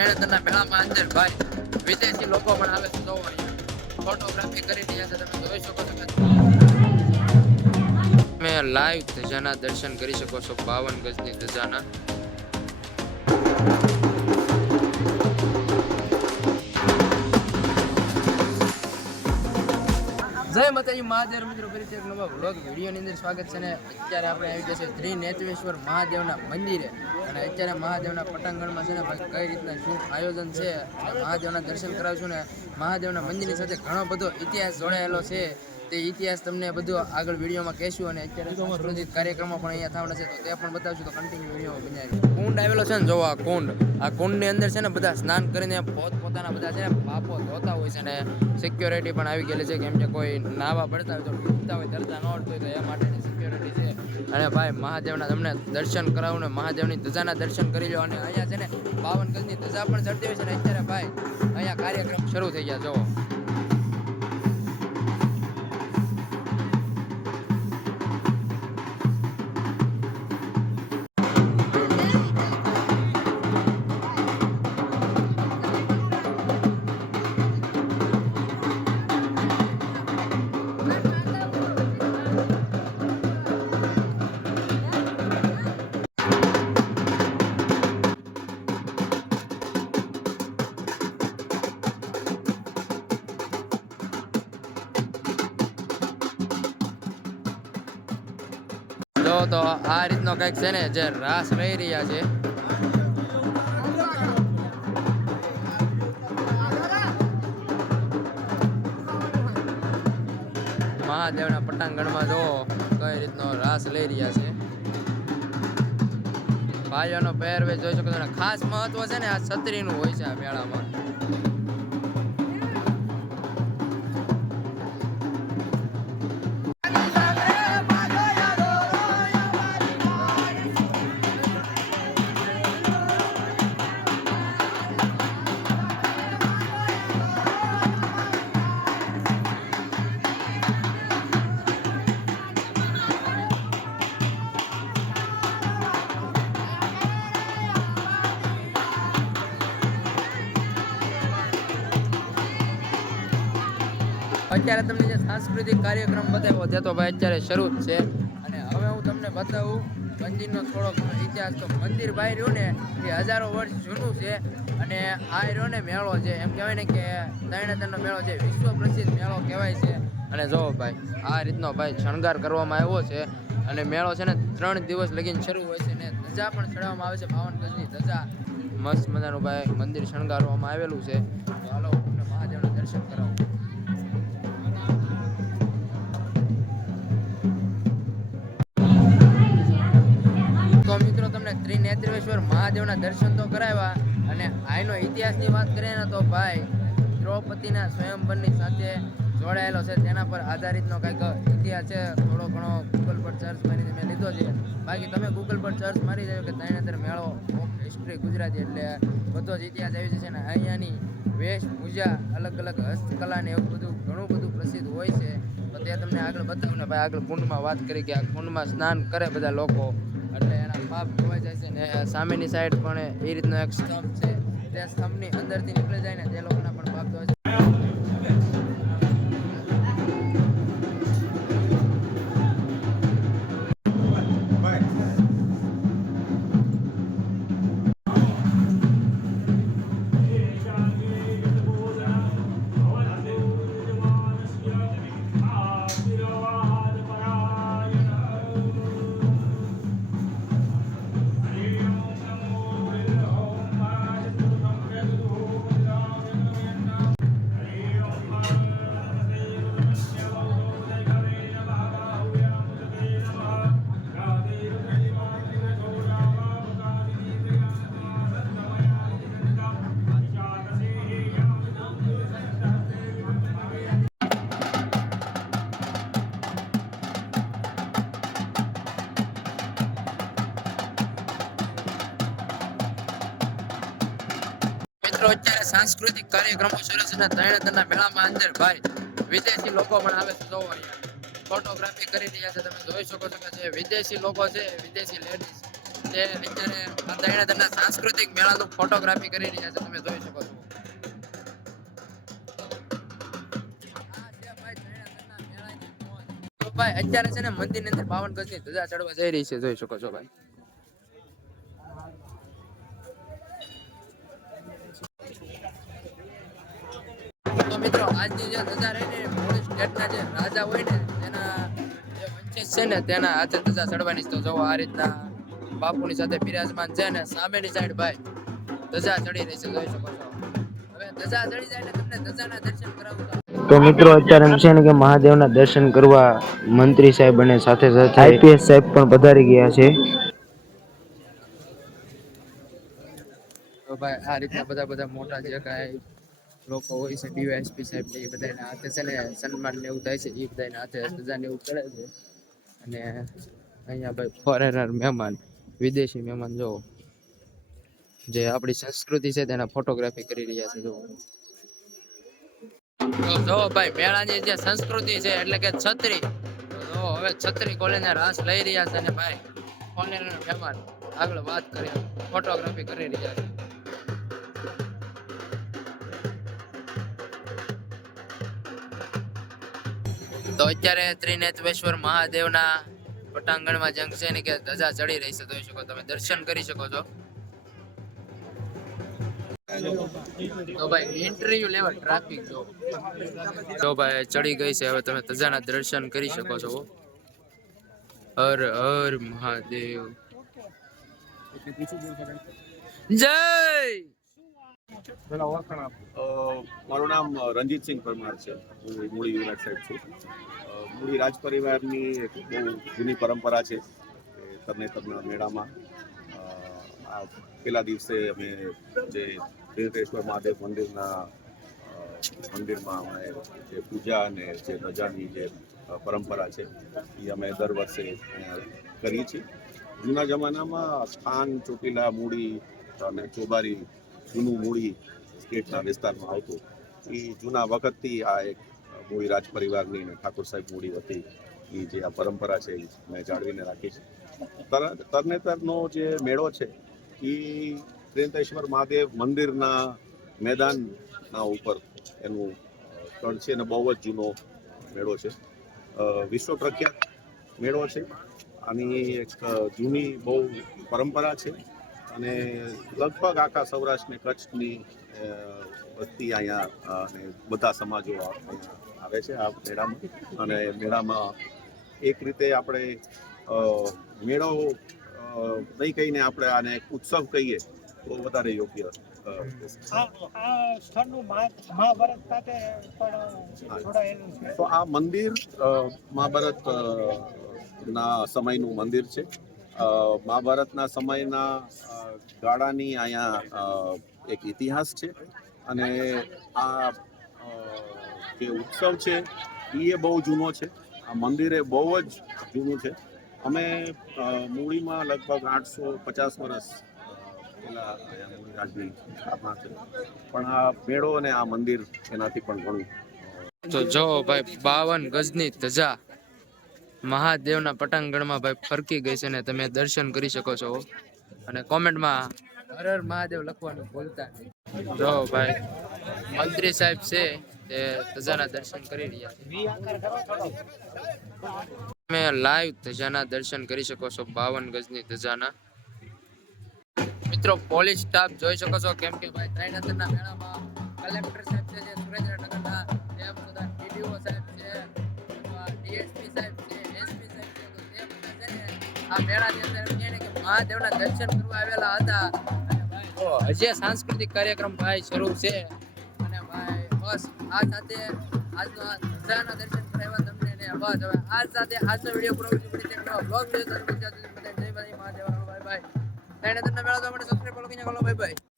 ગણતરના મેળામાં અંદર ભાઈ વિદેશી લોકો પણ આવે છે જોવા. ફોટોગ્રાફી કરી રહ્યા છે, તમે જોઈ શકો છો તમે લાઈવ ધજાના દર્શન કરી શકો છો, બાવન ગજની ધજાના. જય માતાજી મહાદેવ મિત્રો ફરી એક નવા વ્લોગ વિડીયોની અંદર સ્વાગત છે ને અત્યારે આપણે આવી ગયા છે ત્રિનેત્રેશ્વર મહાદેવના મંદિરે. અને અત્યારે મહાદેવના પટાંગણમાં છે ને કઈ રીતના શું આયોજન છે? મહાદેવના દર્શન કરાવશું ને મહાદેવના મંદિરની સાથે ઘણો બધો ઇતિહાસ જોડાયેલો છે. તે ઇતિહાસ તમને બધું આગળ વિડીયોમાં કહેશું અને અત્યારે સાંસ્કૃતિક કાર્યક્રમો પણ અહીંયા થવાના છે, તો તે પણ બતાવશું, તો કન્ટિન્યુ વીડિયો બનાવી કુંડ આવેલો છે ને, જોવો આ કુંડ. આ કુંડની અંદર છે ને, બધા સ્નાન કરીને પોત પોતાના બધા છે ને પાપો ધોતા હોય છે ને સિક્યોરિટી પણ આવી ગયેલી છે, કેમ કે કોઈ નાવા પડતા હોય તો ડૂબતા હોય, તરતા ન હોય, તો એ માટેની સિક્યોરિટી છે. અને ભાઈ, મહાદેવના તમને દર્શન કરાવું ને, મહાદેવની ધજાના દર્શન કરી લો. અને અહીંયા છે ને પાવન ગજની ધજા પણ ચડતી હોય છે ને, અત્યારે ભાઈ, અહીંયા કાર્યક્રમ શરૂ થઈ ગયા, જોવો. જો તો આ રીતનો કંઈક છે ને જે રાસ લઈ રહ્યા છે. મહાદેવના પટાંગણમાં જો કઈ રીતનો રાસ લઈ રહ્યા છે. ભાઈઓનો પહેરવેશ જોઈ શકો છો. ખાસ મહત્વ છે ને આ છત્રીનું હોય છે આ મેળામાં. અત્યારે તમને જે સાંસ્કૃતિક કાર્યક્રમ બતાવ્યો તે તો ભાઈ અત્યારે શરૂ જ છે. અને હવે હું તમને બતાવું, મંદિરનો થોડોક ઇતિહાસ. તો મંદિર ભાઈ રહ્યું ને એ હજારો વર્ષ જૂનું છે અને આ રહ્યો ને મેળો છે. એમ કહેવાય ને કે તરણેતરનો મેળો છે. વિશ્વ પ્રસિદ્ધ મેળો કહેવાય છે. અને જો ભાઈ, આ રીતનો ભાઈ શણગાર કરવામાં આવ્યો છે. અને મેળો છે ને ત્રણ દિવસ લગીને શરૂ હોય છે ને ધજા પણ ચડાવવામાં આવે છે. બાવન ગજની ધજા. મસ્ત મજાનું ભાઈ મંદિર શણગારવામાં આવેલું છે. તો હાલો તમને મહાદેવના દર્શન કરાવું. તમને ત્રિનેત્રેશ્વર મહાદેવના દર્શન તો કરાવ્યા અને આનો ઇતિહાસની વાત કરીએ ને તો ભાઈ, દ્રૌપદીના સ્વયંવરની સાથે જોડાયેલો છે. તેના પર આધારિતનો કંઈક ઇતિહાસ છે. થોડો ઘણો ગૂગલ પર સર્ચ કરીને મેં લીધો છે. બાકી તમે ગૂગલ પર સર્ચ મારી દેજો કે ત્રણેતર મેળો હિસ્ટ્રી ગુજરાતી એટલે બધો જ ઇતિહાસ આવી જશે ને અહીંયાની વેશભૂષા અલગ અલગ હસ્તકલા ને એવું બધું ઘણું બધું પ્રસિદ્ધ હોય છે. તો તે તમને આગળ બતાવું ને ભાઈ, આગળ કુંડમાં વાત કરી કે આ કુંડમાં સ્નાન કરે બધા લોકો. એટલે એના પાપ ધોવાઈ જાય છે ને સામેની સાઈડ પણ એ રીતનો એક સ્તંભ છે. તે સ્તંભની અંદરથી નીકળી જાય ને તે લોકોના અત્યારે સાંસ્કૃતિક કાર્યક્રમો શરૂ ને તરણેતરના મેળામાં અંદર ભાઈ, વિદેશી લોકો પણ આવે છે જોવો અહીંયા. ફોટોગ્રાફી કરી રહ્યા છે, તમે જોઈ શકો છો કે જે વિદેશી લોકો છે, વિદેશી લેડીઝ તે અત્યારે તરણેતરના સાંસ્કૃતિક મેળાનું ફોટોગ્રાફી કરી રહ્યા છે, તમે જોઈ શકો છો. ભાઈ, અત્યારે છે ને મંદિરની અંદર બાવન ગજની ધજા ચડવા જઈ રહી છે, જોઈ શકો છો ભાઈ. તો મિત્રો આજની જે ધજા રહી ને મૂળ સ્ટેટના જે રાજા હોય ને તેના જે વંશજ છે ને તેના હાથે ધજા ચડવાની તો જોવો આ રીતના બાપુની સાથે બિરાજમાન છે ને સામેની સાઈડ ભાઈ ધજા ચડી રહી છે જોઈ શકો છો. હવે ધજા ચડી જાય ને તમને ધજાના દર્શન કરાવું તો. મિત્રો અત્યારે એમ છે ને કે મહાદેવના દર્શન કરવા મંત્રી સાહેબ અને સાથે સાથે આઈપીએસ સાહેબ પણ પધારી ગયા છે. તો ભાઈ આ રીતના બધા બધા મોટા જે કાંઈ લોકો હોય છે ડીવાયએસપી સાહેબ ને એ બધાના હાથે છે ને સન્માન ને એવું થાય છે, એ બધાના હાથે ને એવું કરે છે. અને અહીંયા ભાઈ ફોરેનર મહેમાન, વિદેશી મહેમાન જો જે આપણી સંસ્કૃતિ છે તેના ફોટોગ્રાફી કરી રહ્યા છે જો જો ભાઈ, મેળાની જે સંસ્કૃતિ છે, એટલે કે છત્રી. જો હવે છત્રી કોલેજના રાસ લઈ રહ્યા છે ને ભાઈ ફોરેનર મહેમાન. આગળ વાત કરી ફોટોગ્રાફી કરી રહ્યા છે. તો અત્યારે ત્રિનેત્વેશ્વર મહાદેવના પટાંગણમાં જંગ છે કે ધજા ચડી રહી છે જોઈ શકો તમે દર્શન કરી શકો છો. તો ભાઈ ઇન્ટરવ્યુ લેવલ ટ્રાફિક જો. તો ભાઈ, ચડી ગઈ છે, હવે તમે ધજાના દર્શન કરી શકો છો. હર હર મહાદેવ. જય! મારું નામ રણજીતસિંહ પરમાર છે. હું મૂળી યુનાઇટ સાઈડ છું. મૂળી રાજ પરિવારની એક બહુ જૂની પરંપરા છે તમને તમને મેળામાં આ પેલા દિવસે અમે જે ત્રિનેશ્વર મહાદેવ મંદિરના મંદિરમાં અમે જે પૂજા અને જે રજાની જે પરંપરા છે એ અમે દર વર્ષે કરીએ છીએ. જૂના જમાનામાં સ્થાન ચોટીલા મૂડી અને ચોબારી જૂનું મૂડી સ્ટેટના વિસ્તારમાં આવતું. એ જૂના વખતથી આ એક મૂળી રાજ પરિવારની અને ઠાકોર સાહેબ મૂડી હતી. એ જે આ પરંપરા છે એ મેં જાળવીને રાખી છે. તર- તરણેતરનો જે મેળો છે એ ત્રિનેત્રેશ્વર મહાદેવ મંદિરના મેદાનના ઉપર એનું સ્થળ છે અને બહુ જ જૂનો મેળો છે. વિશ્વ પ્રખ્યાત મેળો છે. આની એક જૂની બહુ પરંપરા છે. અને લગભગ આખા સૌરાષ્ટ્રને કચ્છની વસ્તી અહીંયા અને બધા સમાજો આવે છે આ મેળામાં. અને મેળામાં એક રીતે આપણે મેળો નહીં કહીને આપણે આને ઉત્સવ કહીએ તો વધારે યોગ્ય તો આ મંદિર મહાભારત ના સમયનું મંદિર છે. મહાભારતના સમયના ગાળાની અહીંયા એક ઇતિહાસ છે. અને આ જે ઉત્સવ છે એ બહુ જૂનો છે. આ મંદિર એ બહુ જ જૂનું છે. અમે મૂળીમાં લગભગ આઠસો પચાસ વર્ષ છે પણ આ મેળો અને આ મંદિર એનાથી પણ ઘણું. તો જો ભાઈ, બાવન ગજની ધજા મહાદેવના પટાંગણમાં ભાઈ ફરકી ગઈ છે ને તમે દર્શન કરી શકો છો. અને કોમેન્ટમાં હર હર મહાદેવ લખવાનું ભૂલતા જો ભાઈ, મંત્રી સાહેબ છે તે ધજાના દર્શન કરી રહ્યા તમે લાઈવ ધજાના દર્શન કરી શકો છો બાવન ગજની ધજાના. મિત્રો, પોલીસ સ્ટાફ જોઈ શકો છો કેમ કે ભાઈ ત્રણેતરના મેળામાં કલેક્ટર સાહેબ છે સુરેન્દ્રનગરના આ મેળાની અંદર એમ કે મહાદેવના દર્શન કરવા આવેલા હતા. હજી સાંસ્કૃતિક કાર્યક્રમ ભાઈ શરૂ છે. અને ભાઈ, બસ, આ સાથે આજનો આ દર્શન કરાવ્યા તમને ને બસ, હવે આ સાથે આજનો વીડિયો પૂરો કરી પડી છે બ્લોગ વીડિયો બધા જય ભાઈ મહાદેવ બાય બાય તેને તમને મેળો તો આપણે સબસ્ક્રાઇબ કરો કે બાય બાય